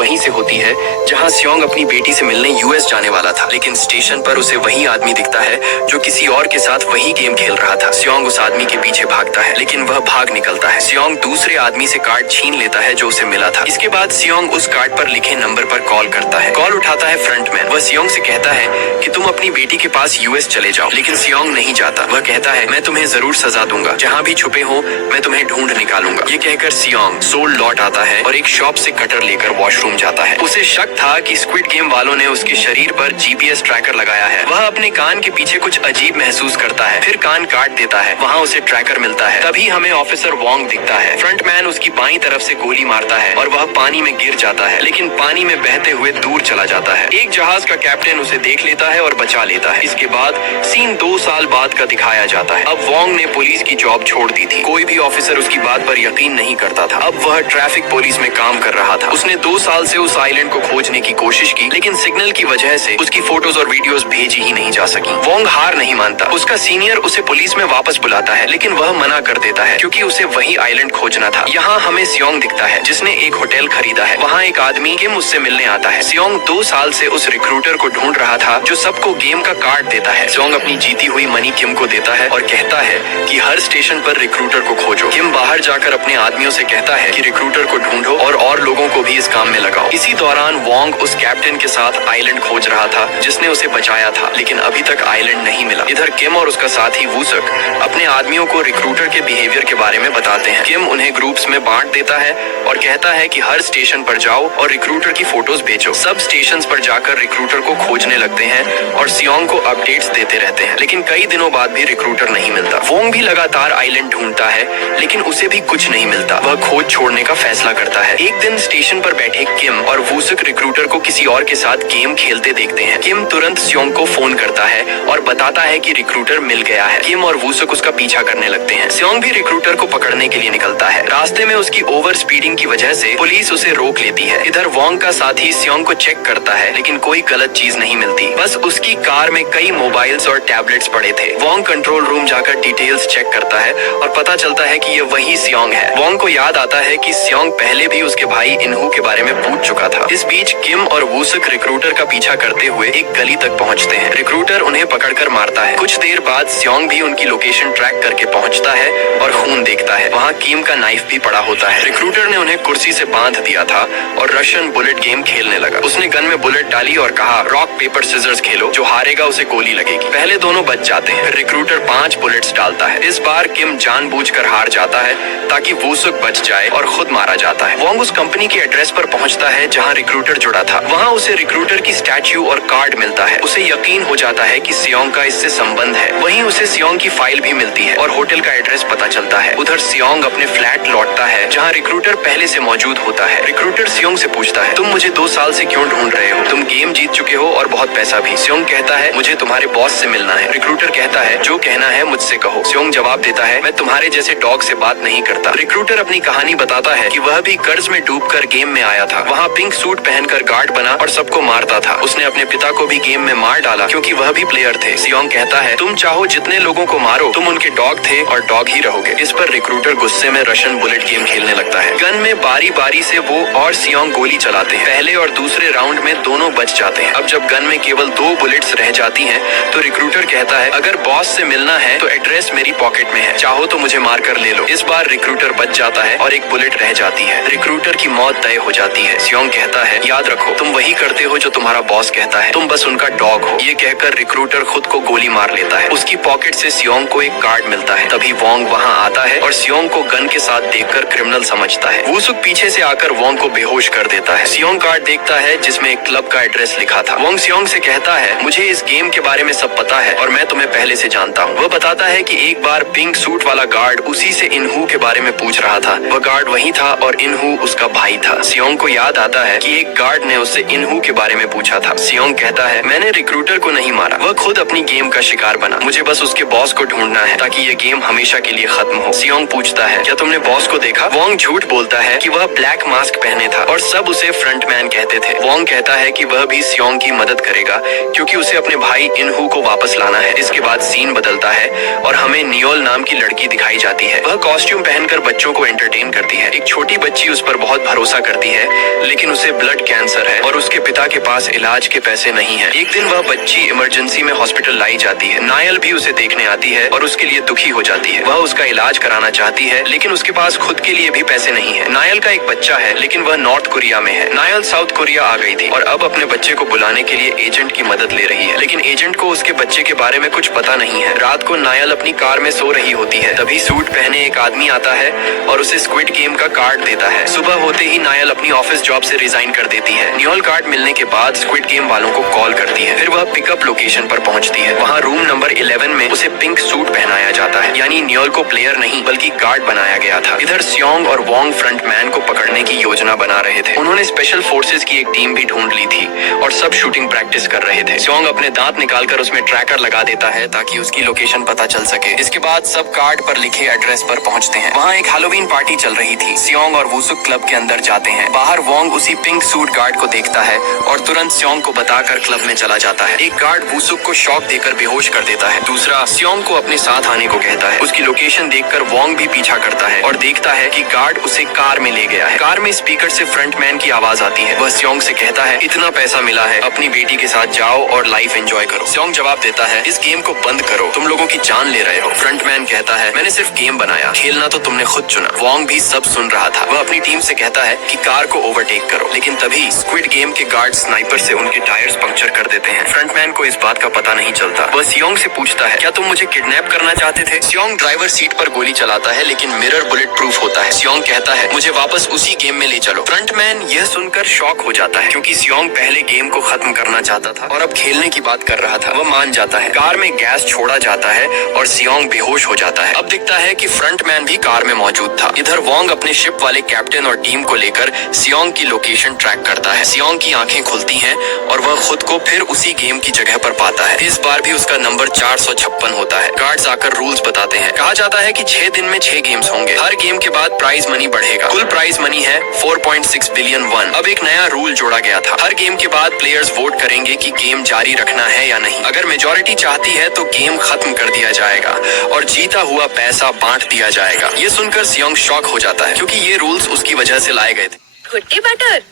वहीं से होती है जहां सियोंग अपनी बेटी से मिलने यूएस जाने वाला था, लेकिन स्टेशन पर उसे वही आदमी दिखता है जो किसी और के साथ वही गेम खेल रहा था। सियोंग उस आदमी के पीछे भागता है, लेकिन वह भाग निकलता है। सियोंग दूसरे आदमी से कार्ड छीन लेता है जो उसे मिला था। इसके बाद सियोंग उस कार्ड पर लिखे नंबर पर कॉल करता है। कॉल उठाता है फ्रंटमैन। वह सियोंग से कहता है कि तुम अपनी बेटी के पास यूएस चले जाओ, लेकिन सियोंग नहीं जाता। वह कहता है मैं तुम्हें जरूर सजा दूंगा, जहाँ भी छुपे हो मैं तुम्हें ढूंढ निकालूंगा। ये कहकर सियोंग सोल लौट आता है और एक शॉप से कटर लेकर वॉशरूम जाता है। उसे शक था कि स्क्विड गेम वालों ने उसके शरीर पर जीपीएस ट्रैकर लगाया है। वह अपने कान के पीछे कुछ अजीब महसूस करता है, फिर कान काट देता है। वहाँ उसे ट्रैकर मिलता है। तभी हमें ऑफिसर वोंग दिखता है। फ्रंटमैन उसकी बाईं तरफ से गोली मारता है और वह पानी में गिर जाता है, लेकिन पानी में बहते हुए दूर चला जाता है। एक जहाज का कैप्टन उसे देख लेता है और बचा लेता है। इसके बाद सीन 2 साल बाद का दिखाया जाता है। अब वोंग ने पुलिस की जॉब छोड़ दी थी। कोई भी ऑफिसर उसकी बात पर यकीन नहीं करता था। अब वह ट्रैफिक पुलिस में काम कर रहा था। उसने 2 साल से उस आइलैंड को खोजने की कोशिश की, लेकिन सिग्नल की वजह से उसकी फोटोज और वीडियोस भेजी ही नहीं जा सकी। वोंग हार नहीं मानता। उसका सीनियर उसे पुलिस में वापस बुलाता है, लेकिन वह मना कर देता है क्योंकि उसे वही आइलैंड खोजना था। यहाँ हमें सियोंग दिखता है जिसने एक होटल खरीदा है। वहाँ एक आदमी किम उससे मिलने आता है। सियोंग 2 साल से उस रिक्रूटर को ढूंढ रहा था जो सबको गेम का कार्ड देता है। सियोंग अपनी जीती हुई मनी किम को देता है और कहता है कि हर स्टेशन पर रिक्रूटर को खोजो। किम बाहर जाकर अपने आदमियों से कहता है कि रिक्रूटर को ढूंढो और लोगों को भी इस काम में लगाओ। इसी दौरान वोंग उस कैप्टन के साथ आइलैंड खोज रहा था जिसने उसे बचाया था, लेकिन अभी तक आइलैंड नहीं मिला। इधर किम और उसका साथी वूसक अपने आदमियों को रिक्रूटर के बिहेवियर के बारे में बताते हैं। किम उन्हें ग्रुप्स में बांट देता है और कहता है कि हर स्टेशन पर जाओ और रिक्रूटर की फोटोज भेजो। सब स्टेशंस पर जाकर रिक्रूटर को खोजने लगते हैं और सियोंग को अपडेट्स देते रहते हैं, लेकिन कई दिनों बाद भी रिक्रूटर नहीं मिलता। वोंग भी लगातार आइलैंड ढूंढता है, लेकिन उसे भी कुछ नहीं मिलता। वह खोज छोड़ने का फैसला करता है। एक दिन स्टेशन पर बैठे किम और वूसक रिक्रूटर को किसी और के साथ गेम खेलते देखते हैं। किम तुरंत सियोंग को फोन करता है और बताता है कि रिक्रूटर मिल गया है। किम और वूसक उसका पीछा करने लगते हैं। सियोंग भी रिक्रूटर को पकड़ने के लिए निकलता है। रास्ते में उसकी ओवर स्पीडिंग की वजह से पुलिस उसे रोक लेती है। इधर वोंग का साथी सियोंग को चेक करता है, लेकिन कोई गलत चीज नहीं मिलती। बस उसकी कार में कई मोबाइल्स और टैबलेट्स पड़े थे। वोंग कंट्रोल रूम जाकर डिटेल्स चेक करता है और पता चलता है कि ये वही सियोंग है। वोंग को याद आता है कि सियोंग पहले भी उसके भाई इनहू के बारे में पूछ चुका था। इस बीच किम और वूसक रिक्रूटर का पीछा करते हुए एक गली तक पहुंचते हैं। रिक्रूटर उन्हें पकड़कर मारता है। कुछ देर बाद सियोंग भी उनकी लोकेशन ट्रैक करके पहुंचता है और खून देखता है। वहाँ किम का नाइफ भी पड़ा होता है। रिक्रूटर ने उन्हें कुर्सी से बांध दिया था और रशियन बुलेट गेम खेलने लगा। उसने गन में बुलेट डाली और कहा रॉक पेपर सिजर्स खेलो, जो हारेगा उसे गोली लगेगी। पहले दोनों बच जाते हैं। रिक्रूटर 5 बुलेट्स डालता है। इस बार किम जानबूझकर हार जाता है ताकि वूसक बच जाए और खुद मारा जाता है। वोंग उस कंपनी के एड्रेस पर पहुंचता है जहां रिक्रूटर जुड़ा था। वहां उसे रिक्रूटर की स्टैच्यू और कार्ड मिलता है। उसे यकीन हो जाता है कि सियोंग का इससे संबंध है। वहीं उसे सियोंग की फाइल भी मिलती है और होटल का एड्रेस पता चलता है। उधर सियोंग अपने फ्लैट लौटता है जहाँ रिक्रूटर पहले से मौजूद होता है। रिक्रूटर सियोंग से पूछता है तुम मुझे 2 साल से क्यों ढूंढ रहे हो? तुम गेम जीत चुके हो और बहुत पैसा भी। सियोंग कहता है मुझे तुम्हारे बॉस से मिलना है। रिक्रूटर कहता है जो कहना है मुझसे कहो। सियोंग जवाब देता है मैं तुम्हारे जैसे डॉग से बात नहीं करता। रिक्रूटर अपनी कहानी बताता है कि वह भी कर्ज में डूबकर गेम में आया था। वहाँ पिंक सूट पहनकर गार्ड बना और सबको मारता था। उसने अपने पिता को भी गेम में मार डाला क्योंकि वह भी प्लेयर थे। सियोंग कहता है तुम चाहो जितने लोगों को मारो, तुम उनके डॉग थे और डॉग ही रहोगे। इस पर रिक्रूटर गुस्से में रशियन बुलेट गेम खेलने लगता है। गन में बारी बारी से वो और सियोंग गोली चलाते हैं। पहले और दूसरे राउंड में दोनों बच जाते हैं। अब जब गन में केवल 2 बुलेट्स रह जाती हैं, तो रिक्रूटर कहता है अगर बॉस से मिलना है तो एड्रेस मेरी पॉकेट में है, चाहो तो मुझे मार कर ले लो। इस बार रिक्रूटर बच जाता है और एक बुलेट रह जाती है। रिक्रूटर की मौत तय हो जाती है। सियोंग कहता है याद रखो तुम वही करते हो जो तुम्हारा बॉस कहता है, तुम बस उनका डॉग हो। ये कहकर रिक्रूटर खुद को गोली मार लेता है। उसकी पॉकेट से सियोंग को एक कार्ड मिलता है। तभी वोंग वहाँ आता है और सियोंग को गन के साथ देखकर क्रिमिनल समझता है। वूसुक पीछे से आकर वोंग को बेहोश कर देता है। सियोंग कार्ड देखता है जिसमें एक क्लब का एड्रेस लिखा था। वोंग सियोंग से कहता है मुझे इस गेम के बारे में सब पता है और मैं तुम्हें पहले से जानता हूँ। वह बताता है कि एक बार पिंक सूट वाला गार्ड उसी से इनहू के बारे में पूछ रहा था। वह गार्ड वही था और इनहू उसका भाई था। सियोंग को याद आता है कि एक गार्ड ने उससे इनहू के बारे में पूछा था। सियोंग कहता है मैंने रिक्रूटर को नहीं मारा, वह खुद अपनी गेम का शिकार बना। मुझे बस उसके बॉस को ढूंढना है ताकि ये गेम हमेशा के लिए खत्म हो। सियोंग पूछता है क्या तुमने बॉस को देखा? वोंग झूठ बोलता है कि वह ब्लैक मास्क पहने था और सब उसे फ्रंटमैन कहते थे। वोंग कहता है कि वह भी सियोंग की मदद करेगा क्योंकि उसे अपने भाई इनहू को वापस लाना है। इसके बाद सीन बदलता है और हमें नियोल नाम की लड़की दिखाई जाती है। वह कॉस्ट्यूम पहनकर बच्चों को एंटरटेन करती है। एक छोटी बच्ची उस पर बहुत भरोसा करती है है, लेकिन उसे ब्लड कैंसर है और उसके पिता के पास इलाज के पैसे नहीं है। एक दिन वह बच्ची इमरजेंसी में हॉस्पिटल लाई जाती है। नायल भी उसे देखने आती है और उसके लिए दुखी हो जाती है। वह उसका इलाज कराना चाहती है, लेकिन उसके पास खुद के लिए भी पैसे नहीं है। नायल का एक बच्चा है, लेकिन वह नॉर्थ कोरिया में है। नायल साउथ कोरिया आ गई थी और अब अपने बच्चे को बुलाने के लिए एजेंट की मदद ले रही है, लेकिन एजेंट को उसके बच्चे के बारे में कुछ पता नहीं है। रात को नायल अपनी कार में सो रही होती है, तभी सूट पहने एक आदमी आता है और उसे स्क्विड गेम का कार्ड देता है। सुबह होते ही नायल अपनी ऑफिस जॉब से रिजाइन कर देती है। न्योल कार्ड मिलने के बाद स्क्विड गेम वालों को कॉल करती है। फिर वह पिकअप लोकेशन पर पहुंचती है। वहां रूम नंबर 11 में उसे पिंक सूट पहनाया जाता है, यानी न्योल को प्लेयर नहीं बल्कि गार्ड बनाया गया था। इधर सियोंग और वोंग फ्रंटमैन को पकड़ने की योजना बना रहे थे। उन्होंने स्पेशल फोर्सेज की एक टीम भी ढूंढ ली थी और सब शूटिंग प्रैक्टिस कर रहे थे। सियोंग अपने दांत निकालकर उसमें ट्रैकर लगा देता है ताकि उसकी लोकेशन पता चल सके। इसके बाद सब कार्ड पर लिखे एड्रेस पर पहुंचते हैं। वहाँ एक हैलोवीन पार्टी चल रही थी। सियोंग और वुसुक क्लब के अंदर जाते हैं। बाहर वोंग उसी पिंक सूट गार्ड को देखता है और तुरंत सियोंग को बताकर क्लब में चला जाता है। एक गार्ड वुसुक को शॉक देकर बेहोश कर देता है, दूसरा सियोंग को अपने साथ आने को कहता है। उसकी लोकेशन देखकर वोंग भी पीछा करता है और देखता है कि गार्ड उसे कार में ले गया है। कार में स्पीकर से फ्रंटमैन की आवाज आती है। वह सियोंग से कहता है, इतना पैसा मिला है, अपनी बेटी के साथ जाओ और लाइफ एंजॉय करो। सियोंग जवाब देता है, इस गेम को बंद करो, तुम लोगों की जान ले रहे हो। फ्रंटमैन कहता है, मैंने सिर्फ गेम बनाया, खेलना तो तुमने खुद चुना। वोंग भी सब सुन रहा था। वह अपनी टीम से कहता है कि कार को ओवरटेक करो, लेकिन तभी स्क्विड गेम के गार्ड स्नाइपर से उनके टायर्स पंक्चर कर देते हैं। फ्रंटमैन को इस बात का पता नहीं चलता। वह सियोंग से पूछता है, क्या तुम मुझे किडनैप करना चाहते थे? सियोंग ड्राइवर सीट पर गोली चलाता है, लेकिन मिरर बुलेट प्रूफ होता है। सियोंग कहता है, मुझे वापस उसी गेम में ले चलो। फ्रंटमैन यह सुनकर शॉक हो जाता है, क्योंकि सियोंग पहले गेम को खत्म करना चाहता था और अब खेलने की बात कर रहा था। वह मान जाता है। कार में गैस छोड़ा जाता है और सियोंग बेहोश हो जाता है। अब दिखता है कि फ्रंटमैन भी कार में मौजूद था। इधर वोंग अपने शिप वाले कैप्टन और टीम को लेकर सियोंग की लोकेशन ट्रैक करता है। सियोंग की आंखें खुलती हैं और वह खुद को फिर उसी गेम की जगह पर पाता है। इस बार भी उसका नंबर 456 होता है। गार्ड्स आकर रूल्स बताते हैं। कहा जाता है कि 6 दिन में 6 गेम्स होंगे। हर गेम के बाद प्राइज मनी बढ़ेगा। कुल प्राइज मनी है 4.6 बिलियन वन। अब एक नया रूल जोड़ा गया था। हर गेम के बाद प्लेयर्स वोट करेंगे कि गेम जारी रखना है या नहीं। अगर मेजॉरिटी चाहती है तो गेम खत्म कर दिया जाएगा और जीता हुआ पैसा बांट दिया जाएगा। ये सुनकर सियोंग शॉक हो जाता है, क्योंकि ये रूल्स उसकी वजह से लाए गए थे। गुड्डी बटर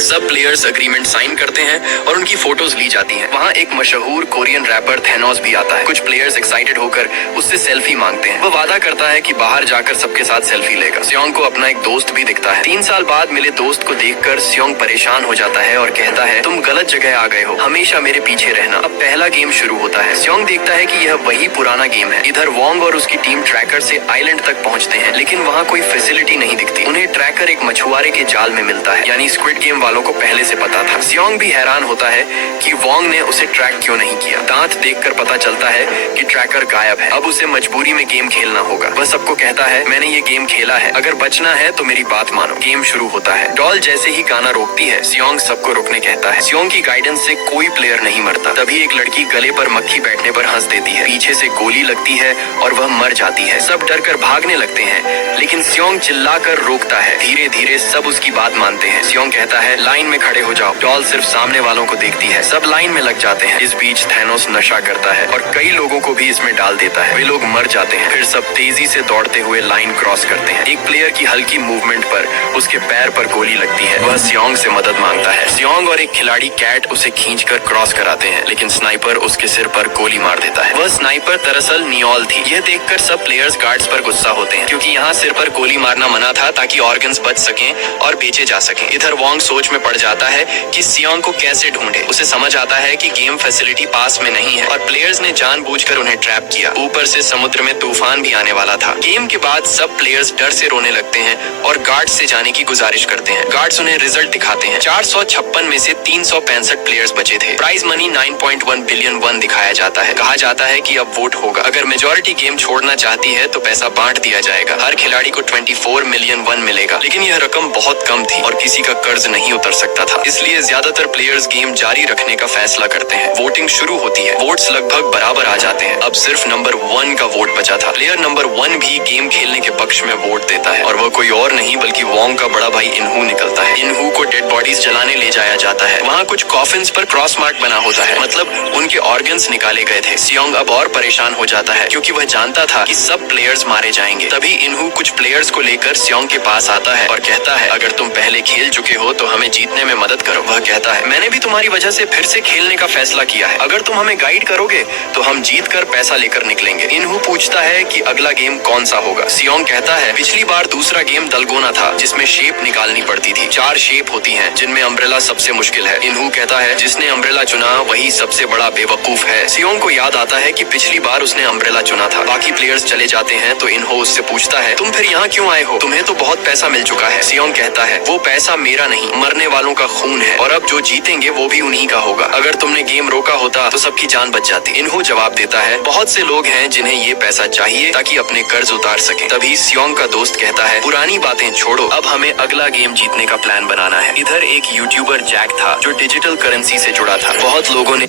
सब प्लेयर्स अग्रीमेंट साइन करते हैं और उनकी फोटोज ली जाती हैं। वहाँ एक मशहूर कोरियन रैपर थैनोस भी आता है। कुछ प्लेयर्स एक्साइटेड होकर उससे सेल्फी मांगते हैं। वह वादा करता है कि बाहर जाकर सबके साथ सेल्फी लेगा। सियोंग को अपना एक दोस्त भी दिखता है। 3 साल बाद मिले दोस्त को देखकर सियोंग परेशान हो जाता है और कहता है, तुम गलत जगह आ गए हो, हमेशा मेरे पीछे रहना। अब पहला गेम शुरू होता है। सियोंग देखता है कि यह वही पुराना गेम है। इधर वोंग और उसकी टीम ट्रैकर से आइलैंड तक पहुँचते हैं, लेकिन वहाँ कोई फैसिलिटी नहीं दिखती। उन्हें ट्रैकर एक मछुआरे के जाल में मिलता है, यानी स्क्विड गेम वालों को पहले से पता था। सियोंग भी हैरान होता है कि वोंग ने उसे ट्रैक क्यों नहीं किया। दांत देखकर पता चलता है कि ट्रैकर गायब है। अब उसे मजबूरी में गेम खेलना होगा। वह सबको कहता है, मैंने ये गेम खेला है, अगर बचना है तो मेरी बात मानो। गेम शुरू होता है। डॉल जैसे ही गाना रोकती है, सियोंग सबको रुकने कहता है। सियोंग की गाइडेंस से कोई प्लेयर नहीं मरता। तभी एक लड़की गले पर मक्खी बैठने पर हंस देती है। पीछे से गोली लगती है और वह मर जाती है। सब डर कर भागने लगते हैं, लेकिन सियोंग चिल्लाकर रोकता है। धीरे धीरे सब उसकी बात मानते हैं। सियोंग कहता है, लाइन में खड़े हो जाओ। डॉल सिर्फ सामने वालों को देखती है। सब लाइन में लग जाते हैं। इस बीच थैनोस नशा करता है और कई लोगों को भी इसमें डाल देता है। वे लोग मर जाते हैं। फिर सब तेजी से दौड़ते हुए लाइन क्रॉस करते हैं। एक प्लेयर की हल्की मूवमेंट पर उसके पैर पर गोली लगती है। वह सियोंग से मदद मांगता है। सियोंग और एक खिलाड़ी कैट उसे खींचकर क्रॉस कराते हैं, लेकिन स्नाइपर उसके सिर पर गोली मार देता है। वह स्नाइपर दरअसल नियोल थी। यह देखकर सब प्लेयर्स गार्ड्स पर गुस्सा होते हैं, क्योंकि यहाँ सिर पर गोली मारना मना था ताकि ऑर्गन्स बच सकें और बेचे जा सकें। इधर वोंग सोच में पड़ जाता है कि सियोंग को कैसे ढूंढे। उसे समझ आता है कि गेम फैसिलिटी पास में नहीं है और प्लेयर्स ने जानबूझकर उन्हें ट्रैप किया। ऊपर से समुद्र में तूफान भी आने वाला था। गेम के बाद सब प्लेयर्स डर से रोने लगते हैं और गार्ड्स से जाने की गुजारिश करते हैं। गार्ड्स उन्हें रिजल्ट दिखाते हैं। 456 में से 365 प्लेयर्स बचे थे। प्राइज मनी 9.1 बिलियन वन दिखाया जाता है। कहा जाता है कि अब वोट होगा। अगर मेजॉरिटी गेम छोड़ना चाहती है तो पैसा बांट दिया जाएगा। हर खिलाड़ी को 24 मिलियन वन मिलेगा, लेकिन यह रकम बहुत कम थी और किसी का कर्ज नहीं उतर सकता था। इसलिए ज्यादातर प्लेयर्स गेम जारी रखने का फैसला करते हैं। वोटिंग शुरू होती है। वोट्स लगभग बराबर आ जाते हैं। अब सिर्फ नंबर 1 का वोट बचा था। प्लेयर नंबर 1 भी गेम खेलने के पक्ष में वोट देता है और वह कोई और नहीं बल्कि वोंग का बड़ा भाई इनहू निकलता है। इनहू को डेड बॉडीज जलाने ले जाया जाता है। वहाँ कुछ कॉफिन्स पर क्रॉस मार्क बना होता है, मतलब उनके ऑर्गन्स निकाले गए थे। सियोंग अब और परेशान हो जाता है क्योंकि वह जानता था कि सब प्लेयर्स मारे जाएंगे। तभी इनहू कुछ प्लेयर्स को लेकर सियोंग के पास आता है और कहता है, अगर तुम पहले खेल चुके हो तो हमें जीतने में मदद करो। वह कहता है, मैंने भी तुम्हारी वजह से फिर से खेलने का फैसला किया है। अगर तुम हमें गाइड करोगे तो हम जीत कर पैसा लेकर निकलेंगे। इनहू पूछता है कि अगला गेम कौन सा होगा। सियोंग कहता है, पिछली बार दूसरा गेम दलगोना था जिसमें शेप निकालनी पड़ती थी। 4 शेप होती हैं जिनमें अम्ब्रेला सबसे मुश्किल है। इनहू कहता है, जिसने अम्ब्रेला चुना वही सबसे बड़ा बेवकूफ है। सियोंग को याद आता है कि पिछली बार उसने अम्ब्रेला चुना था। बाकी प्लेयर्स चले जाते हैं तो इनहू उससे पूछता है, तुम फिर यहाँ क्यों आए हो? तुम्हें तो बहुत पैसा मिल चुका है। सियोंग कहता है, वो पैसा मेरा नहीं, मरने वालों का खून है और अब जो जीतेंगे वो भी उन्हीं का होगा। अगर तुमने गेम रोका होता तो सबकी जान बच जाती। इनहू जवाब देता है, बहुत से लोग हैं जिन्हें ये पैसा चाहिए ताकि अपने कर्ज उतार सके। तभी सियोंग का दोस्त कहता है, पुरानी बातें छोड़ो, अब हमें अगला गेम जीतने का प्लान बनाना है। इधर एक यूट्यूबर जैक था जो डिजिटल करेंसी से जुड़ा था। बहुत लोगों ने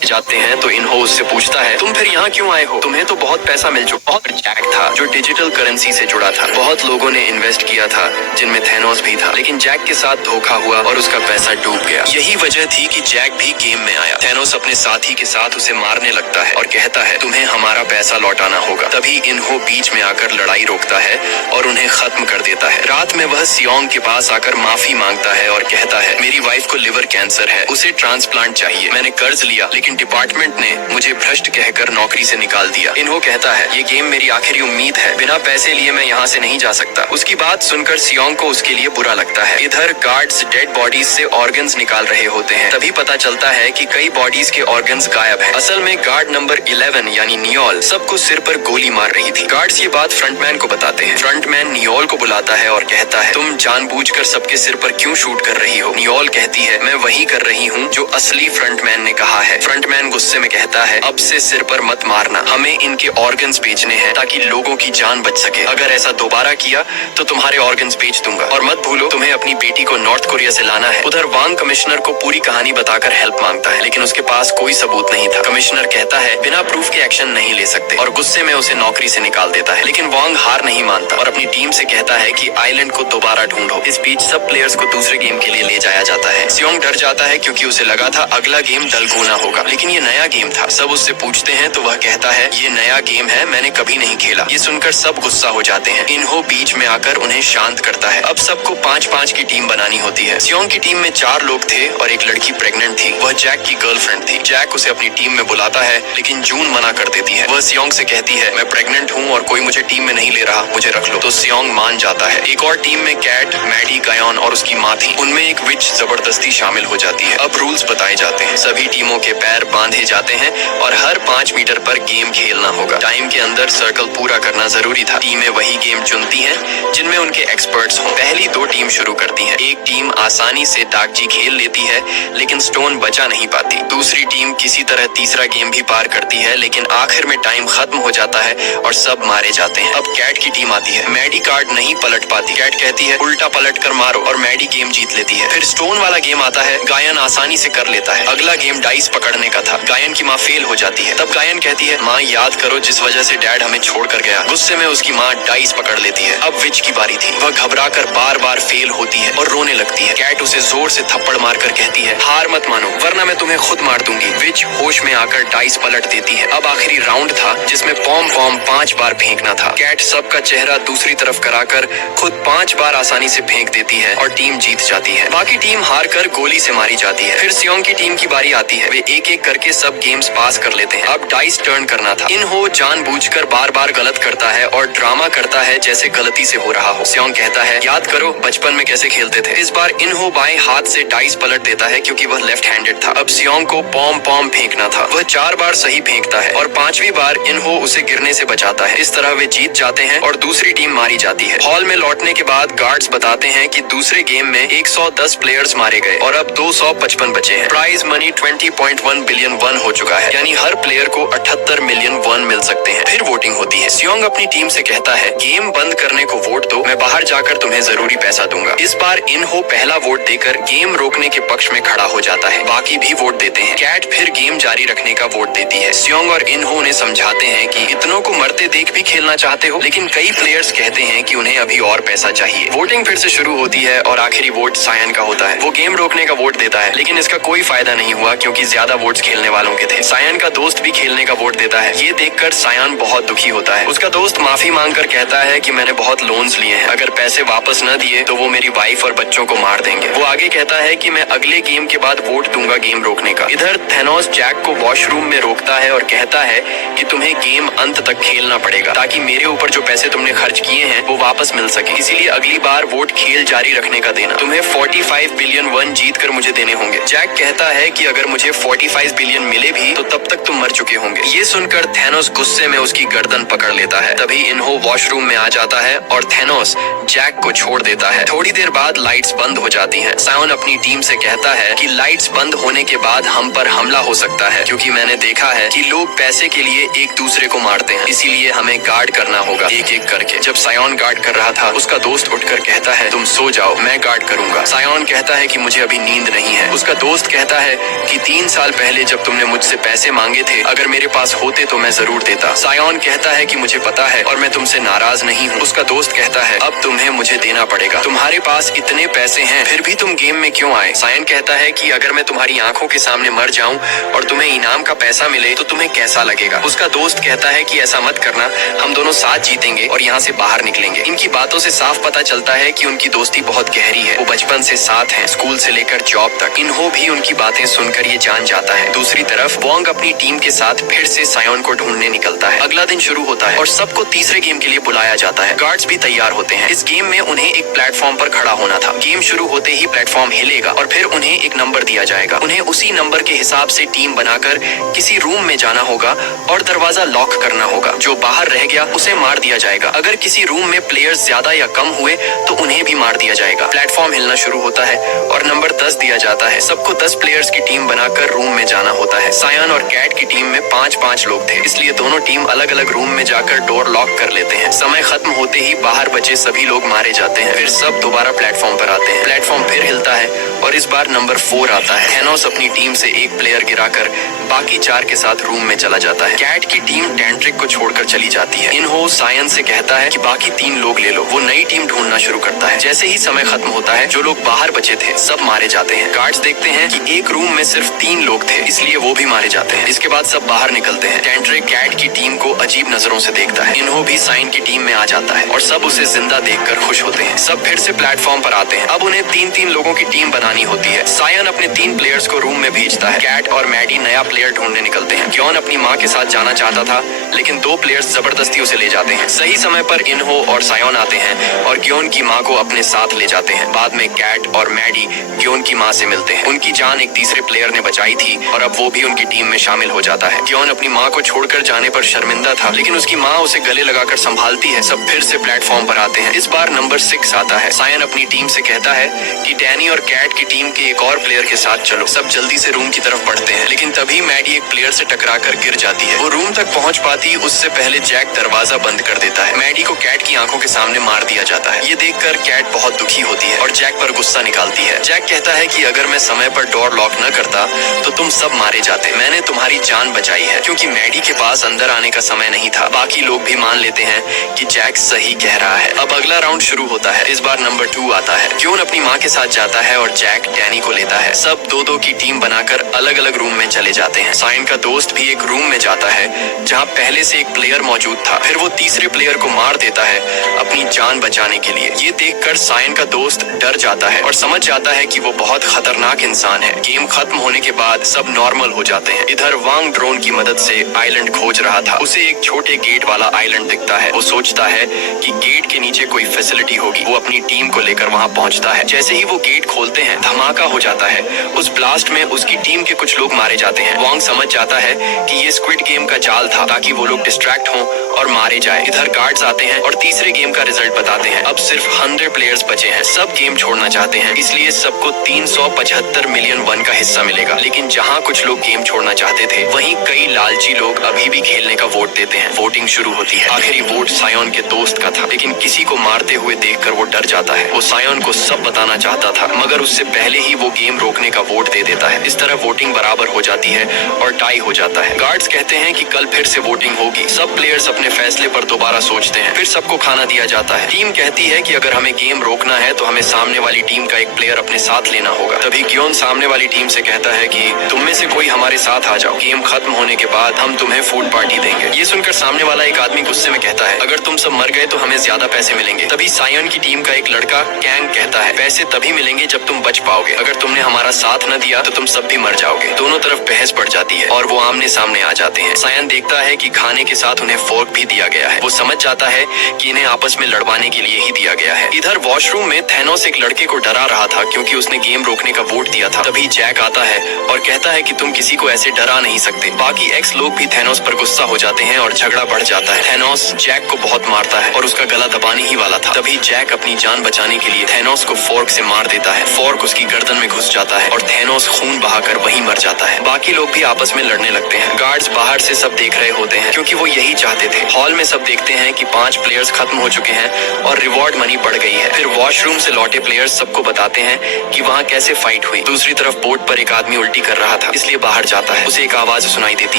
जाते हैं तो इनहू उससे पूछता है, तुम फिर यहाँ क्यों आए हो? तुम्हें तो बहुत पैसा मिल चुका। और जैक था जो डिजिटल करेंसी से जुड़ा था। बहुत लोगों ने इन्वेस्ट किया था जिनमें थैनोस भी था, लेकिन जैक के साथ धोखा हुआ और उसका पैसा डूब गया। यही वजह थी कि जैक भी गेम में आया। थैनोस अपने साथी के साथ उसे मारने लगता है और कहता है, तुम्हें हमारा पैसा लौटाना होगा। तभी इनहू बीच में आकर लड़ाई रोकता है और उन्हें खत्म कर देता है। रात में वह सियोंग के पास आकर माफी मांगता है और कहता है, मेरी वाइफ को लिवर कैंसर है, उसे ट्रांसप्लांट चाहिए। मैंने कर्ज लिया लेकिन डिपार्टमेंट ने मुझे भ्रष्ट कहकर नौकरी से निकाल दिया। इनहू कहता है, ये गेम मेरी आखिरी उम्मीद है, बिना पैसे लिए मैं यहाँ से नहीं जा सकता। उसकी बात सुनकर सियोंग को उसके लिए बुरा लगता है। इधर गार्ड्स डेड बॉडीज से ऑर्गन्स निकाल रहे होते हैं। तभी पता चलता है कि कई बॉडीज के ऑर्गन्स गायब हैं। असल में गार्ड नंबर 11 यानी नियोल सबको सिर पर गोली मार रही थी। गार्ड्स ये बात फ्रंटमैन को बताते हैं। फ्रंटमैन नियोल को बुलाता है और कहता है, तुम जानबूझकर सबके सिर पर क्यों शूट कर रही हो? नियोल कहती है, मैं वही कर रही हूँ जो असली फ्रंटमैन ने कहा है। फ्रंटमैन गुस्से में कहता है, अब से सिर पर मत मारना, हमें इनके ऑर्गन्स बेचने हैं ताकि लोगों की जान बच सके। अगर ऐसा दोबारा किया तो तुम्हारे ऑर्गन्स बेच दूंगा। और मत भूलो, तुम्हें अपनी बेटी को नॉर्थ कोरिया से लाना है। उधर वांग कमिश्नर को पूरी कहानी बताकर हेल्प मांगता है, लेकिन उसके पास कोई सबूत नहीं था। कमिश्नर कहता है, बिना प्रूफ के एक्शन नहीं ले सकते और गुस्से में उसे नौकरी से निकाल देता है। लेकिन वांग हार नहीं मानता और अपनी टीम से कहता है कि आइलैंड को दोबारा ढूंढो। इस बीच सब प्लेयर्स को दूसरे गेम के लिए ले जाया जाता है। सियोंग डर जाता है क्योंकि उसे लगा था अगला गेम दलगोना होगा, लेकिन ये नया गेम था। सब उससे पूछते हैं तो वह कहता है, ये नया गेम है, मैंने कभी नहीं खेला। ये सुनकर सब गुस्सा हो जाते हैं। इनहू बीच में आकर उन्हें शांत करता है। अब सबको 5-5 की टीम बनानी होती है। सियोंग की टीम में 4 लोग थे और एक लड़की प्रेग्नेंट थी। वह जैक की गर्लफ्रेंड थी। जैक उसे अपनी टीम में बुलाता है, लेकिन जून मना कर देती है। वह सियोंग से कहती है, मैं प्रेग्नेंट हूँ और कोई मुझे टीम में नहीं ले रहा, मुझे रख लो। तो सियोंग मान जाता है। एक और टीम में कैट, मैडी, गायोन और उसकी माँ थी। उनमें एक विच जबरदस्ती शामिल हो जाती है। अब रूल्स बताए जाते हैं। सभी टीमों के पैर बांधे जाते हैं और हर 5 मीटर पर गेम खेलना होगा। टाइम के अंदर सर्कल पूरा करना जरूरी था। टीमें वही गेम चुनती हैं जिनमें उनके एक्सपर्ट्स हों। पहली 2 टीम शुरू करती हैं। एक टीम आसानी से दागजी खेल लेती है लेकिन स्टोन बचा नहीं पाती। दूसरी टीम किसी तरह तीसरा गेम भी पार करती है, लेकिन आखिर में टाइम खत्म हो जाता है और सब मारे जाते हैं। अब कैट की टीम आती है। मैडी कार्ड नहीं पलट पाती। कैट कहती है, उल्टा पलट कर मारो और मैडी गेम जीत लेती है। फिर स्टोन वाला गेम आता है। गायन आसानी से कर लेता है। अगला गेम डाइस पकड़ने का था। गायन की माँ फेल हो जाती है। तब गायन कहती है, माँ याद करो जिस वजह से डैड हमें छोड़ कर गया। गुस्से में उसकी माँ डाइस पकड़ लेती है। अब विच की बारी थी। वह घबराकर बार-बार फेल होती है और रोने लगती है। कैट उसे जोर से थप्पड़ मारकर कहती है, हार मत मानो वरना मैं तुम्हें खुद मार दूंगी। विच होश में आकर डाइस पलट देती है। अब आखिरी राउंड था जिसमें पॉम 5 बार फेंकना था। कैट सबका चेहरा दूसरी तरफ कराकर खुद 5 बार आसानी से फेंक देती है और टीम जीत जाती है। बाकी टीम हार कर गोली से मारी जाती है। फिर सियोंग की टीम की बारी आती है। वे एक-एक करके सब गेम्स पास कर लेते हैं। अब डाइस टर्न करना था। इनहू जानबूझकर बार-बार गलत करता है और ड्रामा करता है जैसे गलती से हो रहा हो। सियोंग कहता है, याद करो बचपन में कैसे खेलते थे। इस बार इनहू बाएं हाथ से डाइस पलट देता है क्योंकि वह लेफ्ट हैंडेड था। अब सियोंग को पॉम फेंकना था। वह 4 बार सही फेंकता है और 5वीं बार इनहू उसे गिरने से बचाता है। इस तरह वे जीत जाते हैं और दूसरी टीम मारी जाती है। हॉल में लौटने के बाद गार्ड्स बताते हैं कि दूसरे गेम में 110 प्लेयर्स मारे गए और अब 255 बचे हैं। प्राइज मनी $20.1 बिलियन वन हो चुका है, यानी हर प्लेयर को 78 मिलियन वन मिल सकते हैं। फिर वोटिंग होती है। सियोंग अपनी टीम से कहता है, गेम बंद करने को वोट दो, मैं बाहर जाकर तुम्हें जरूरी पैसा दूंगा। इस बार इनहो पहला वोट देकर गेम रोकने के पक्ष में खड़ा हो जाता है। बाकी भी वोट देते हैं। कैट फिर गेम जारी रखने का वोट देती है। सियोंग और इनहो उन्हें समझाते हैं कि इतनों को मरते देख भी खेलना चाहते हो, लेकिन कई प्लेयर्स कहते हैं कि उन्हें अभी और पैसा चाहिए। वोटिंग फिर से शुरू होती है और आखिरी वोट सायन का होता है। वो गेम रोकने का वोट देता है, लेकिन इसका कोई फायदा नहीं हुआ क्योंकि ज्यादा वोट्स खेलने वालों के थे। सायन का दोस्त भी खेलने का वोट देता है। ये देखकर सायन बहुत दुखी होता है। उसका दोस्त माफी मांगकर कहता है कि मैंने बहुत लोन्स लिए हैं, अगर पैसे वापस न दिए तो वो मेरी वाइफ और बच्चों को मार देंगे। वो आगे कहता है कि मैं अगले गेम के बाद वोट दूंगा गेम रोकने का। इधर थेनोस जैक को वॉशरूम में रोकता है और कहता है कि तुम्हें गेम अंत तक खेलना पड़ेगा ताकि मेरे ऊपर जो पैसे तुमने खर्च किए हैं वो वापस मिल सके। इसीलिए अगली बार वोट खेल जारी रखने का देना। तुम्हें 45 बिलियन वन जीत कर मुझे देने होंगे। जैक कहता है कि अगर मुझे 45 बिलियन मिले भी तो तब तक तुम मर चुके होंगे। ये सुनकर थेनोस गुस्से में उसकी गर्दन पकड़ लेता है। तभी इनहो वॉशरूम में आ जाता है और थेनोस जैक को छोड़ देता है। थोड़ी देर बाद लाइट्स बंद हो जाती हैं। सायन अपनी टीम से कहता है कि लाइट्स बंद होने के बाद हम पर हमला हो सकता है, क्योंकि मैंने देखा है कि लोग पैसे के लिए एक दूसरे को मारते हैं, इसीलिए हमें गार्ड करना होगा एक एक करके। जब सायन गार्ड कर रहा था, उसका दोस्त उठकर कहता है, तुम सो जाओ, मैं गार्ड करूंगा। सायन कहता है कि मुझे अभी नींद नहीं है। उसका दोस्त कहता है कि 3 साल पहले जब तुमने मुझसे पैसे मांगे थे, अगर मेरे पास होते तो मैं जरूर देता। सायन कहता है कि मुझे पता है और मैं तुमसे नाराज नहीं हूँ। उसका दोस्त कहता है, अब तुम्हें मुझे देना पड़ेगा, तुम्हारे पास इतने पैसे हैं, फिर भी तुम गेम में क्यों आए? सायन कहता है कि अगर मैं तुम्हारी आंखों के सामने मर जाऊं और तुम्हें इनाम का पैसा मिले तो तुम्हें कैसा लगेगा? उसका दोस्त कहता है कि ऐसा मत करना, हम दोनों साथ जीतेंगे और यहाँ से बाहर निकलेंगे। इनकी बातों से साफ पता चलता है कि उनकी दोस्ती बहुत गहरी है। वो बचपन से साथ हैं, स्कूल से लेकर जॉब तक। इनहो भी उनकी बातें सुनकर ये जान जाता है। दूसरी तरफ वोंग अपनी टीम के साथ फिर से सायन को ढूंढने निकलता है। अगला दिन शुरू होता है और सबको तीसरे गेम के लिए बुलाया जाता है। गार्ड्स भी तैयार होते हैं। इस गेम में उन्हें एक प्लेटफॉर्म पर खड़ा होना था। गेम शुरू होते ही प्लेटफॉर्म हिलेगा और फिर उन्हें एक नंबर दिया जाएगा। उन्हें उसी नंबर के हिसाब से टीम बनाकर किसी रूम में जाना होगा और दरवाजा लॉक करना होगा। जो बाहर रह गया उसे मार दिया जाएगा। अगर किसी रूम में प्लेयर्स ज्यादा या कम हुए तो उन्हें भी मार दिया जाएगा। प्लेटफॉर्म हिलना शुरू होता है और नंबर 10 दिया जाता है। सबको 10 प्लेयर्स की टीम बनाकर रूम में जाना होता है। सायन और कैट की टीम में 5-5 लोग थे, इसलिए दोनों टीम अलग अलग रूम में जाकर डोर लॉक कर लेते हैं। समय खत्म होते ही बाहर बचे सभी लोग मारे जाते हैं। फिर सब दोबारा प्लेटफॉर्म पर आते हैं। प्लेटफॉर्म फिर हिलता है और इस बार नंबर 4 आता है। थेनोस अपनी टीम से एक प्लेयर गिराकर बाकी 4 के साथ रूम में चला जाता है। कैट की टीम टेंट्रिक को छोड़कर चली जाती है। इनहो सायन से कहता है कि बाकी 3 लोग ले लो। वो नई टीम ढूंढना शुरू करता है। जैसे ही समय खत्म होता है, जो लोग बाहर बचे थे सब मारे जाते हैं। गार्ड्स देखते हैं कि एक रूम में सिर्फ 3 लोग थे, इसलिए वो भी मारे जाते हैं। इसके बाद सब बाहर निकलते हैं। टेंट्रिक कैट की टीम को अजीब नजरों से देखता है। इनहो भी सायन की टीम में आ जाता है और सब उसे जिंदा देखकर खुश होते हैं। सब फिर से प्लेटफॉर्म पर आते हैं। अब उन्हें 3-3 लोगों की टीम बनानी होती है। सायन अपने 3 प्लेयर्स को रूम में भेजता है। कैट और मैडी नया प्लेयर ढूंढने निकलते हैं। क्योन अपनी माँ के साथ जाना चाहता था, लेकिन 2 प्लेयर्स जबरदस्ती उसे ले जाते हैं। सही समय पर इनहो और सायन आते हैं और ग्योन की माँ को अपने साथ ले जाते हैं। बाद में कैट और मैडी ग्योन की माँ से मिलते हैं। उनकी जान एक तीसरे प्लेयर ने बचाई थी और अब वो भी उनकी टीम में शामिल हो जाता है। ग्योन अपनी माँ को छोड़कर जाने पर शर्मिंदा था, लेकिन उसकी माँ उसे गले लगाकर संभालती है। सब फिर से प्लेटफॉर्म पर आते हैं। इस बार नंबर 6 आता है। सायन अपनी टीम से कहता है कि डैनी और कैट की टीम के एक और प्लेयर के साथ चलो। सब जल्दी से रूम की तरफ बढ़ते हैं, लेकिन तभी मैडी एक प्लेयर से टकराकर गिर जाती है। वो रूम तक पहुंच पाती उससे पहले जैक दरवाजा बंद कर देता है। मैडी को कैट की आंखों के सामने मार दिया जाता है। ये देखकर कैट बहुत दुखी होती है और जैक पर गुस्सा निकालती है। जैक कहता है कि अगर मैं समय पर डोर लॉक न करता तो तुम सब मारे जाते। मैंने तुम्हारी जान बचाई है क्योंकि मैडी के पास अंदर आने का समय नहीं था। बाकी लोग भी मान लेते हैं कि जैक सही कह रहा है। अब अगला राउंड शुरू होता है। इस बार नंबर 2 आता है। क्योन अपनी माँ के साथ जाता है और जैक डैनी को लेता है। सब 2-2 की टीम बनाकर अलग अलग रूम में चले जाते हैं। सायन का दोस्त भी एक रूम में जाता है जहाँ पहले से एक प्लेयर मौजूद था। फिर वो तीसरे प्लेयर को मार देता है अपनी जान बचाने के लिए। ये देखकर सायन का दोस्त डर जाता है और समझ जाता है कि वो बहुत खतरनाक इंसान है। गेम खत्म होने के बाद सब नॉर्मल हो जाते हैं। इधर वांग ड्रोन की मदद से आइलैंड खोज रहा था। उसे एक छोटे गेट वाला आइलैंड दिखता है। वो सोचता है कि गेट के नीचे कोई फैसिलिटी होगी। वो अपनी टीम को लेकर वहाँ पहुँचता है। जैसे ही वो गेट खोलते हैं, धमाका हो जाता है। उस ब्लास्ट में उसकी टीम के कुछ लोग मारे जाते हैं। वांग समझ जाता है कि ये स्क्विड गेम का जाल था ताकि वो लोग डिस्ट्रैक्ट हों और मारे जाए। इधर गार्ड्स आते हैं और तीसरे गेम का रिजल्ट बताते हैं। अब सिर्फ 100 प्लेयर्स बचे हैं। सब गेम छोड़ना चाहते हैं, इसलिए सबको 375 मिलियन वन का हिस्सा मिलेगा। लेकिन जहाँ जहाँ कुछ लोग गेम छोड़ना चाहते थे, वहीं कई लालची लोग अभी भी खेलने का वोट देते हैं। वोटिंग शुरू होती है। आखिरी वोट सायोन के दोस्त का था, लेकिन किसी को मारते हुए देखकर वो डर जाता है। वो सायोन को सब बताना चाहता था, मगर उससे पहले ही वो गेम रोकने का वोट दे देता है। इस तरह वोटिंग बराबर हो जाती है और टाई हो जाता है। गार्ड्स कहते हैं कि कल फिर से वोटिंग होगी। सब प्लेयर्स अपने फैसले पर दोबारा सोचते हैं। फिर सबको खाना दिया जाता है। टीम कहती है कि अगर हमें गेम रोकना है तो हमें सामने वाली टीम का एक प्लेयर अपने साथ लेना होगा। तभी ग्योन सामने वाली टीम से कहता है कि तुम में से कोई हमारे साथ आ जाओ, गेम खत्म होने के बाद हम तुम्हें फूड पार्टी देंगे। ये सुनकर सामने वाला एक आदमी गुस्से में कहता है, अगर तुम सब मर गए तो हमें ज्यादा पैसे मिलेंगे। तभी सायोन की टीम का एक लड़का कैंग कहता है, पैसे तभी मिलेंगे जब तुम बच पाओगे, अगर तुमने हमारा साथ न दिया तो तुम सब भी मर जाओगे। दोनों तरफ बहस बढ़ जाती है और वो आमने सामने आ जाते हैं। सायन देखता है कि खाने के साथ उन्हें फोर्क भी दिया गया है। वो समझ जाता है कि इन्हें आपस में लड़वाने के लिए ही दिया गया है। इधर वॉशरूम में थैनोस एक लड़के को डरा रहा था क्योंकि उसने गेम रोकने का वोट दिया था। तभी जैक आता है और कहता है कि तुम किसी को ऐसे डरा नहीं सकते। बाकी एक्स लोग भी थैनोस पर गुस्सा हो जाते हैं और झगड़ा बढ़ जाता है। थैनोस जैक को बहुत मारता है और उसका गला दबाने ही वाला था। तभी जैक अपनी जान बचाने के लिए थैनोस को फोर्क से मार देता है। फोर्क उसकी गर्दन में घुस जाता है और थैनोस खून बहाकर वहीं मर जाता है। बाकी लोग भी आपस में लड़ने लगते हैं। गार्ड्स बाहर से सब देख रहे होते हैं क्योंकि वो यही चाहते थे। हॉल में सब देखते हैं कि 5 प्लेयर्स खत्म हो चुके हैं और रिवॉर्ड मनी बढ़ गई है। फिर वॉशरूम से लौटे प्लेयर्स सबको बताते हैं कि वहाँ कैसे फाइट हुई। दूसरी तरफ बोट पर एक आदमी उल्टी कर रहा था, इसलिए बाहर जाता है। उसे एक आवाज सुनाई देती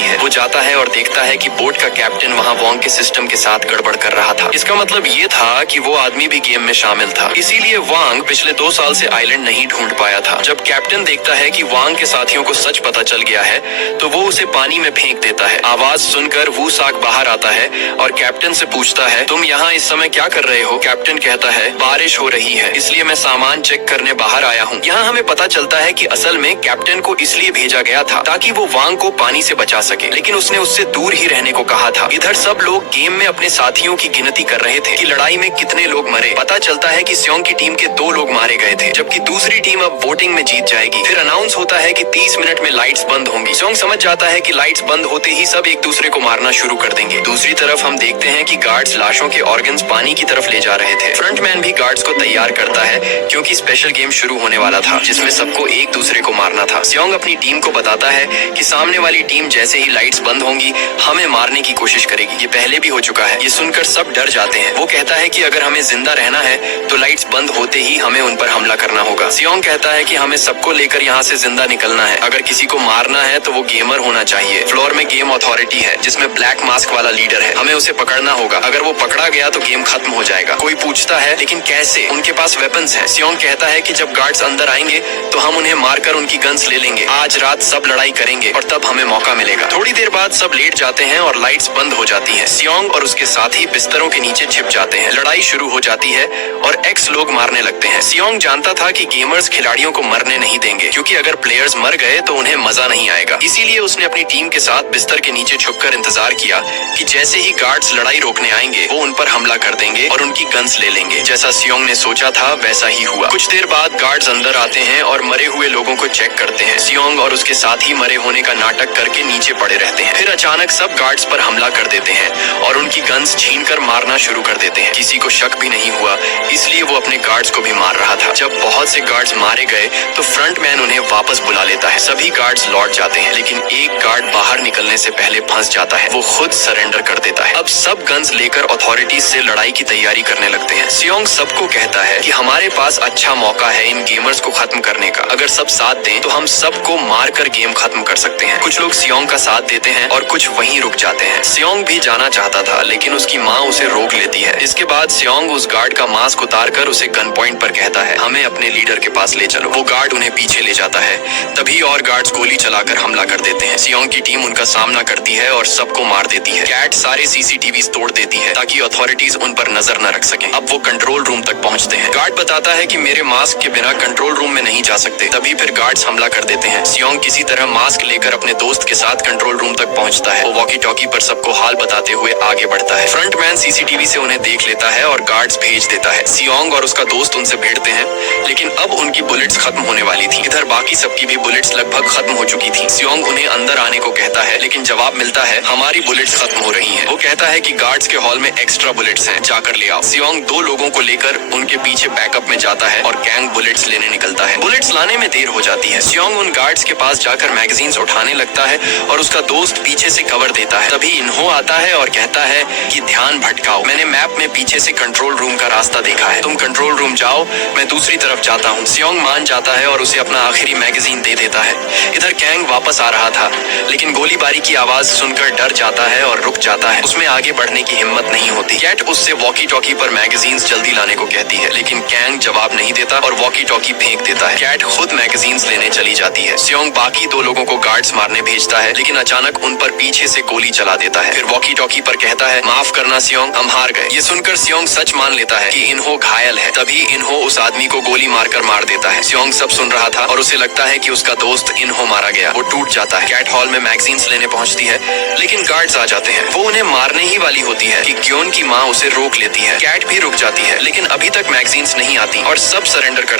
है। वो जाता है और देखता है कि बोट का कैप्टन वहाँ वोंग के सिस्टम के साथ गड़बड़ कर रहा था। इसका मतलब ये था कि वो आदमी भी गेम में शामिल था, इसीलिए वांग पिछले 2 साल से आइलैंड नहीं ढूंढ पाया था। जब कैप्टन देखता है कि वांग के साथियों को सच पता चल गया है तो वो उसे पानी में फेंक देता है। आवाज सुनकर वू साक बाहर आता है और कैप्टन से पूछता है, तुम यहाँ इस समय क्या कर रहे हो? कैप्टन कहता है, बारिश हो रही है इसलिए मैं सामान चेक करने बाहर आया हूँ। यहाँ हमें पता चलता है कि असल में कैप्टन को इसलिए भेजा गया था ताकि वो वांग को पानी से बचा सके, लेकिन उसने उससे दूर ही रहने को कहा था। इधर सब लोग गेम में अपने साथियों की गिनती कर रहे थे कि लड़ाई में कितने लोग मरे। पता चलता है कि स्योंग की टीम के 2 लोग मारे गए थे, जबकि दूसरी टीम अब वोटिंग में जीत जाएगी। फिर अनाउंस होता है कि 30 मिनट में लाइट्स बंद होंगी। स्योंग समझ जाता है कि लाइट्स बंद होते ही सब एक दूसरे को मारना शुरू कर देंगे। दूसरी तरफ हम देखते हैं कि गार्ड्स लाशों के ऑर्गन्स पानी की तरफ ले जा रहे थे। फ्रंटमैन भी गार्ड्स को तैयार करता है क्योंकि स्पेशल गेम शुरू होने वाला था जिसमें सबको एक दूसरे को मारना था। स्योंग अपनी टीम को बताता है कि सामने वाली टीम जैसे ही लाइट्स बंद होंगी हमें मारने की कोशिश करेगी। ये पहले भी हो चुका है। ये सुनकर सब डर जाते हैं। वो कहता है कि अगर हमें जिंदा रहना है तो लाइट्स बंद होते ही हमें उन पर हमला करना होगा। स्योंग कहता है कि हमें सबको लेकर यहाँ से जिंदा निकलना है। अगर किसी को मारना है तो वो गेमर होना चाहिए। फ्लोर में गेम अथॉरिटी है जिसमें ब्लैक मास्क वाला लीडर है। हमें उसे पकड़ना होगा। अगर वो पकड़ा गया तो गेम खत्म हो जाएगा। कोई पूछता है लेकिन कैसे? उनके पास वेपन्स है। स्योंग कहता है कि जब गार्ड्स अंदर आएंगे तो हम उन्हें मारकर उनकी गन्स ले लेंगे। आज रात सब लड़ाई करेंगे और तब हमें मौका मिलेगा। थोड़ी देर बाद सब लेट जाते हैं और लाइट्स बंद हो जाती हैं। स्योंग और उसके साथी बिस्तरों के नीचे छिप जाते हैं। लड़ाई शुरू हो जाती है और एक्स लोग मारने लगते हैं। स्योंग जानता था कि गेमर्स खिलाड़ियों को मरने नहीं देंगे क्योंकि अगर प्लेयर्स मर गए तो उन्हें मजा नहीं आएगा। इसीलिए उसने अपनी टीम के साथ बिस्तर के नीचे छुपकर इंतजार किया कि जैसे ही गार्ड्स लड़ाई रोकने आएंगे वो उन पर हमला कर देंगे और उनकी गन्स ले लेंगे। जैसा स्योंग ने सोचा था वैसा ही हुआ। कुछ देर बाद गार्ड्स अंदर आते हैं और मरे हुए लोगों को चेक करते हैं। स्योंग और उसके साथी मरे होने का नाटक करके नीचे पड़े रहते हैं। फिर अचानक सब गार्ड्स पर हमला कर देते हैं और उनकी गन्स छीनकर मारना शुरू कर देते हैं। किसी को शक भी नहीं हुआ, इसलिए वो अपने गार्ड्स को भी मार रहा था। जब बहुत से गार्ड्स मारे गए तो फ्रंटमैन उन्हें वापस बुला लेता है। सभी गार्ड्स लौट जाते हैं लेकिन एक गार्ड बाहर निकलने से पहले फंस जाता है। वो खुद सरेंडर कर देता है। अब सब गन्स लेकर अथॉरिटीज से लड़ाई की तैयारी करने लगते हैं। स्योंग सबको कहता है कि हमारे पास अच्छा मौका है इन गेमर्स को खत्म करने का। अगर सब साथ दें तो हम सबको मार कर गेम खत्म कर सकते हैं। कुछ लोग स्योंग का साथ देते हैं और कुछ वहीं रुक जाते हैं। स्योंग भी जाना चाहता था लेकिन उसकी माँ उसे रोक लेती है। इसके बाद स्योंग उस गार्ड का मास्क उतार कर उसे गन पॉइंट पर कहता है, हमें अपने लीडर के पास ले चलो। वो गार्ड उन्हें पीछे ले जाता है। तभी और गार्ड्स गोली चलाकर हमला कर देते हैं। स्योंग की टीम उनका सामना करती है और सबको मार देती है। कैट सारे सीसीटीवी तोड़ देती है ताकि अथॉरिटीज उन पर नजर न रख सके। अब वो कंट्रोल रूम तक पहुंचते हैं। गार्ड बताता है कि मेरे मास्क के बिना कंट्रोल रूम में नहीं जा सकते। तभी फिर गार्ड्स हमला कर देते हैं। स्योंग किसी तरह मास्क लेकर अपने दोस्त के साथ कंट्रोल रूम तक पहुंचता है। वो वॉकी टॉकी पर सबको हाल बताते हुए आगे बढ़ता है। फ्रंटमैन सीसीटीवी से उन्हें देख लेता है और गार्ड्स भेज देता है। स्योंग और उसका दोस्त उनसे भिड़ते हैं लेकिन अब उनकी बुलेट्स खत्म होने वाली थी। इधर बाकी सबकी भी बुलेट्स लगभग खत्म हो चुकी थी। स्योंग उन्हें अंदर आने को कहता है लेकिन जवाब मिलता है, हमारी बुलेट्स खत्म हो रही हैं। वो कहता है कि गार्ड्स के हॉल में एक्स्ट्रा बुलेट्स हैं, जाकर ले आओ। स्योंग 2 लोगों को लेकर उनके पीछे बैकअप में जाता है और कैंग बुलेट्स लेने निकलता है। बुलेट्स लाने में देर हो जाती है। स्योंग उन गार्ड्स के पास पास जाकर मैगजीन्स उठाने लगता है और उसका दोस्त पीछे से कवर देता है। तभी इन्हो आता है और कहता है कि ध्यान भटकाओ, मैंने मैप में पीछे से कंट्रोल रूम का रास्ता देखा है, तुम कंट्रोल रूम जाओ, मैं दूसरी तरफ जाता हूँ। सियोंग मान जाता है और उसे अपना आखिरी मैगजीन दे देता है। इधर कैंग वापस आ रहा था, लेकिन गोलीबारी की आवाज सुनकर डर जाता है और रुक जाता है। उसमें आगे बढ़ने की हिम्मत नहीं होती। कैट उससे वॉकी टॉकी पर मैगजीन्स जल्दी लाने को कहती है, लेकिन कैंग जवाब नहीं देता और वॉकी टॉकी फेंक देता है। कैट खुद मैगजीन्स लेने चली जाती है। सियोंग बाकी 2 लोगों को गार्ड्स मारने भेजता है, लेकिन अचानक उन पर पीछे से गोली चला देता है। फिर वॉकी टॉकी पर कहता है, माफ करना सियोंग, हम हार गए। ये सुनकर सियोंग सच मान लेता है कि इन्हो घायल है। तभी इन्हो उस आदमी को गोली मारकर मार देता है। सियोंग सब सुन रहा था और उसे लगता है कि उसका दोस्त इन्हो मारा गया। वो टूट जाता है। कैट हॉल में मैगजीन्स लेने पहुंचती है, लेकिन गार्ड्स आ जाते हैं। वो उन्हें मारने ही वाली होती है कि ग्योन की माँ उसे रोक लेती है। कैट भी रुक जाती है, लेकिन अभी तक मैगजीन्स नहीं आती और सब सरेंडर कर